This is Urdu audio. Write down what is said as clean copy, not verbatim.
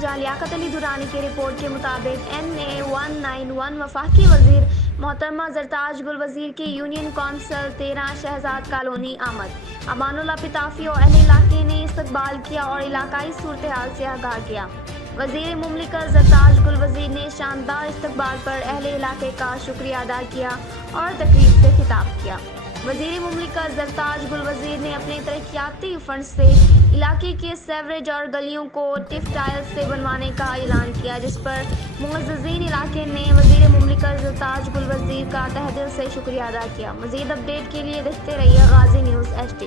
خواجہ لیاقت علی درانی کی رپورٹ کے مطابق NA191 وفاقی وزیر محترمہ زرتاج گل وزیر کی یونین کونسل 13 شہزاد کالونی آمد۔ امان اللہ پتافی اور اہل علاقے نے استقبال کیا اور علاقائی صورتحال سے آگاہ کیا۔ وزیر مملکت زرتاج گل وزیر نے شاندار استقبال پر اہل علاقے کا شکریہ ادا کیا اور تقریب سے خطاب کیا۔ وزیر مملکت زرتاج گل وزیر نے اپنے ترقیاتی فنڈ سے علاقے کے سیوریج اور گلیوں کو ٹف ٹائل سے بنوانے کا اعلان کیا، جس پر معززین علاقے نے وزیر مملکت زرتاج گل وزیر کا تہہ دل سے شکریہ ادا کیا۔ مزید اپڈیٹ کے لیے دیکھتے رہیے غازی نیوز HD۔